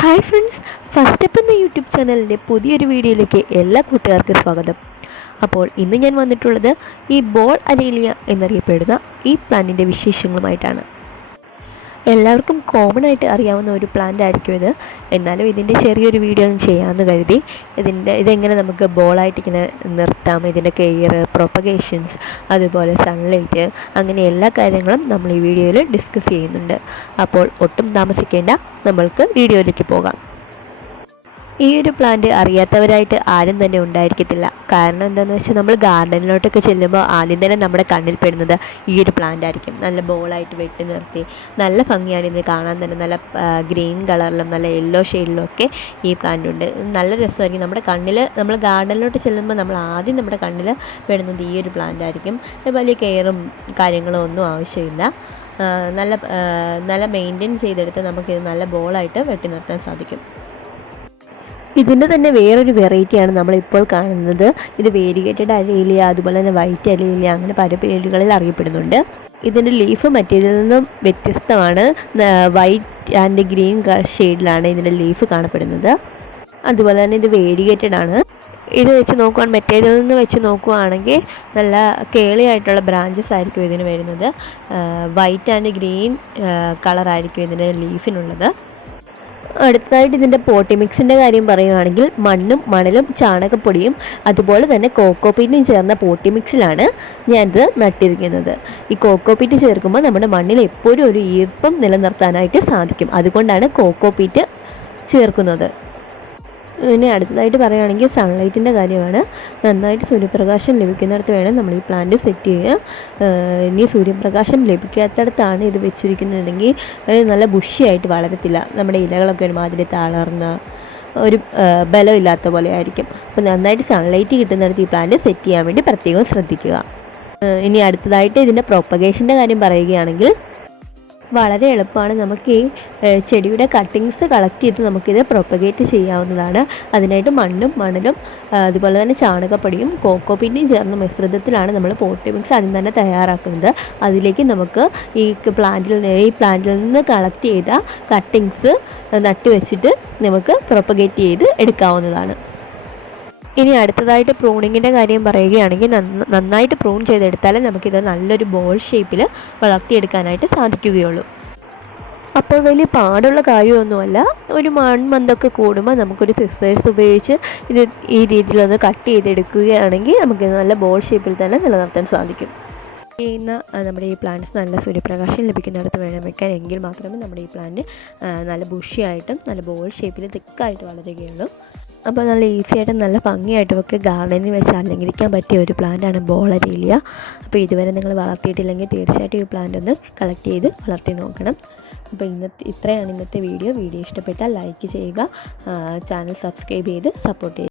Hi friends first step എന്ന YouTube ചാനലിന്റെ പുതിയൊരു വീഡിയോയിലേക്ക് എല്ലാ കൂട്ടുകാർക്കും സ്വാഗതം. അപ്പോൾ ഇന്ന് ഞാൻ വന്നിട്ടുള്ളത് ഈ ബോൾ അലേലിയ എന്നറിയപ്പെടുന്ന ഈ പ്ലാന്റിന്റെ വിശേഷങ്ങളുമായിട്ടാണ്. എല്ലാവർക്കും കോമൺ ആയിട്ട് അറിയാവുന്ന ഒരു പ്ലാന്റ് ആയിരിക്കും ഇത്. എന്നാലും ഇതിന്റെ ചെറിയൊരു വീഡിയോ ഒന്ന് ചെയ്യാമെന്ന് കരുതി. ഇതിന്റെ ഇതെങ്ങനെ നമുക്ക് ബോളായിട്ട് ഇങ്ങനെ നിർത്താം ഇതിന്റെ കെയർ പ്രൊപ്പഗേഷൻസ് അതുപോലെ സൺലൈറ്റ് അങ്ങനെ എല്ലാ കാര്യങ്ങളും നമ്മൾ ഈ വീഡിയോയിൽ ഡിസ്കസ് ചെയ്യുന്നുണ്ട്. അപ്പോൾ ഒട്ടും താമസിക്കേണ്ട നമ്മൾക്ക് വീഡിയോയിലേക്ക് പോകാം. ഈ ഒരു പ്ലാന്റ് അറിയാത്തവരായിട്ട് ആരും തന്നെ ഉണ്ടായിരിക്കത്തില്ല. കാരണം എന്താണെന്ന് വെച്ചാൽ നമ്മൾ ഗാർഡനിലോട്ടൊക്കെ ചെല്ലുമ്പോൾ ആദ്യം തന്നെ നമ്മുടെ കണ്ണിൽ പെടുന്നത് ഈ ഒരു പ്ലാന്റ് ആയിരിക്കും. നല്ല ബോളായിട്ട് വെട്ടി നിർത്തി നല്ല ഭംഗിയാണ് ഇത് കാണാൻ തന്നെ. നല്ല ഗ്രീൻ കളറിലും നല്ല യെല്ലോ ഷെയ്ഡിലും ഒക്കെ ഈ പ്ലാന്റ് ഉണ്ട്. നല്ല രസമായിരിക്കും. നമ്മുടെ കണ്ണിൽ നമ്മൾ ഗാർഡനിലോട്ട് ചെല്ലുമ്പോൾ നമ്മൾ ആദ്യം നമ്മുടെ കണ്ണിൽ പെടുന്നത് ഈ ഒരു പ്ലാന്റ് ആയിരിക്കും. വലിയ കെയറും കാര്യങ്ങളും ഒന്നും ആവശ്യമില്ല. നല്ല നല്ല മെയിന്റെയിൻ ചെയ്തെടുത്ത് നമുക്കിത് നല്ല ബോളായിട്ട് വെട്ടി നിർത്താൻ സാധിക്കും. ഇതിന്റെ തന്നെ വേറൊരു വെറൈറ്റിയാണ് നമ്മളിപ്പോൾ കാണുന്നത്. ഇത് വേരിഗേറ്റഡ് അലയില അതുപോലെ തന്നെ വൈറ്റ് അലയില അങ്ങനെ പല പേരുകളിൽ അറിയപ്പെടുന്നുണ്ട്. ഇതിന്റെ ലീഫ് മറ്റേതിൽ നിന്നും വ്യത്യസ്തമാണ്. വൈറ്റ് ആൻഡ് ഗ്രീൻ ഷെയ്ഡിലാണ് ഇതിന്റെ ലീഫ് കാണപ്പെടുന്നത്. അതുപോലെ തന്നെ ഇത് വേരിഗേറ്റഡ് ആണ് ഇത് വെച്ച് നോക്കുവാണ് മറ്റേതിൽ നിന്ന് വെച്ച് നോക്കുവാണെങ്കിൽ നല്ല കേളിയായിട്ടുള്ള ബ്രാഞ്ചസ് ആയിരിക്കും ഇതിന് വരുന്നത്. വൈറ്റ് ആൻഡ് ഗ്രീൻ കളറായിരിക്കും ഇതിന്റെ ലീഫിനുള്ളത് അടുത്തതായിട്ട് ഇതിന്റെ പോട്ടി മിക്സിന്റെ കാര്യം പറയുകയാണെങ്കിൽ മണ്ണും മണലും ചാണകപ്പൊടിയും അതുപോലെ തന്നെ കോക്കോപീറ്റും ചേർന്ന പോട്ടി മിക്സിലാണ് ഞാനിത് നട്ടിരിക്കുന്നത്. ഈ കോക്കോപീറ്റ് ചേർക്കുമ്പോൾ നമ്മുടെ മണ്ണിൽ എപ്പോഴും ഒരു ഈർപ്പം നിലനിർത്താനായിട്ട് സാധിക്കും. അതുകൊണ്ടാണ് കോക്കോപീറ്റ് ചേർക്കുന്നത്. ഇനി അടുത്തതായിട്ട് പറയുകയാണെങ്കിൽ സൺലൈറ്റിന്റെ കാര്യമാണ്. നന്നായിട്ട് സൂര്യപ്രകാശം ലഭിക്കുന്നിടത്ത് വേണം നമ്മൾ ഈ പ്ലാന്റ് സെറ്റ് ചെയ്യുക. ഇനി സൂര്യപ്രകാശം ലഭിക്കാത്തടത്താണ് ഇത് വെച്ചിരിക്കുന്നതെങ്കിൽ നല്ല ബുഷിയായിട്ട് വളരത്തില്ല. നമ്മുടെ ഇലകളൊക്കെ ഒരുമാതിരി തളർന്ന് ഒരു ബലമില്ലാത്ത പോലെ ആയിരിക്കും. അപ്പോൾ നന്നായിട്ട് സൺലൈറ്റ് കിട്ടുന്നിടത്ത് ഈ പ്ലാന്റ് സെറ്റ് ചെയ്യാൻ വേണ്ടി പ്രത്യേകം ശ്രദ്ധിക്കുക. ഇനി അടുത്തതായിട്ട് ഇതിന്റെ പ്രൊപ്പഗേഷന്റെ കാര്യം പറയുകയാണെങ്കിൽ വളരെ എളുപ്പമാണ് നമുക്ക് ഈ ചെടിയുടെ കട്ടിങ്സ് കളക്ട് ചെയ്ത് നമുക്കിത് പ്രൊപ്പഗേറ്റ് ചെയ്യാവുന്നതാണ്. അതിനായിട്ട് മണ്ണും മണലും അതുപോലെ തന്നെ ചാണകപ്പൊടിയും കോക്കോപ്പിന്റെയും ചേർന്ന മിശ്രിതത്തിലാണ് നമ്മൾ പോട്ടി മിക്സ് ആദ്യം തന്നെ തയ്യാറാക്കുന്നത്. അതിലേക്ക് നമുക്ക് ഈ പ്ലാന്റിൽ ഈ പ്ലാന്റിൽ നിന്ന് കളക്ട് ചെയ്ത കട്ടിങ്സ് നട്ടുവെച്ചിട്ട് നമുക്ക് പ്രൊപ്പഗേറ്റ് ചെയ്ത് എടുക്കാവുന്നതാണ്. ഇനി അടുത്തതായിട്ട് പ്രൂണിങ്ങിന്റെ കാര്യം പറയുകയാണെങ്കിൽ നന്നായിട്ട് പ്രൂൺ ചെയ്തെടുത്താലേ നമുക്കിത് നല്ലൊരു ബോൾ ഷേപ്പിൽ വളർത്തിയെടുക്കാനായിട്ട് സാധിക്കുകയുള്ളൂ. അപ്പോൾ വലിയ പാടുള്ള കാര്യമൊന്നുമല്ല. ഒരു മൺമന്തൊക്കെ കൂടുമ്പോൾ നമുക്കൊരു സിസേഴ്സ് ഉപയോഗിച്ച് ഇത് ഈ രീതിയിലൊന്ന് കട്ട് ചെയ്തെടുക്കുകയാണെങ്കിൽ നമുക്ക് നല്ല ബോൾ ഷേപ്പിൽ തന്നെ നിലനിർത്താൻ സാധിക്കും. ചെയ്യുന്ന നമ്മുടെ ഈ പ്ലാന്റ്സ് നല്ല സൂര്യപ്രകാശം ലഭിക്കുന്നിടത്ത് വേണം വെക്കാൻ എങ്കിൽ മാത്രമേ നമ്മുടെ ഈ പ്ലാന്റ് നല്ല ബുഷിയായിട്ടും നല്ല ബോൾ ഷേപ്പിൽ തിക്കായിട്ട് വളരുകയുള്ളൂ. അപ്പോൾ നല്ല ഈസി ആയിട്ടും നല്ല ഭംഗിയായിട്ട് ഒക്കെ ഗാർഡനിൽ വെച്ച് അലങ്കരിക്കാൻ പറ്റിയ ഒരു പ്ലാന്റാണ് ബോളരേലിയ. അപ്പോൾ ഇതുവരെ നിങ്ങൾ വളർത്തിയിട്ടില്ലെങ്കിൽ തീർച്ചയായിട്ടും ഈ പ്ലാന്റ് ഒന്ന് കളക്ട് ചെയ്ത് വളർത്തി നോക്കണം. അപ്പോൾ ഇന്നത്തെ ഇത്രയാണ് ഇന്നത്തെ വീഡിയോ വീഡിയോ ഇഷ്ടപ്പെട്ടാൽ ലൈക്ക് ചെയ്യുക ചാനൽ സബ്സ്ക്രൈബ് ചെയ്ത് സപ്പോർട്ട് ചെയ്യുക.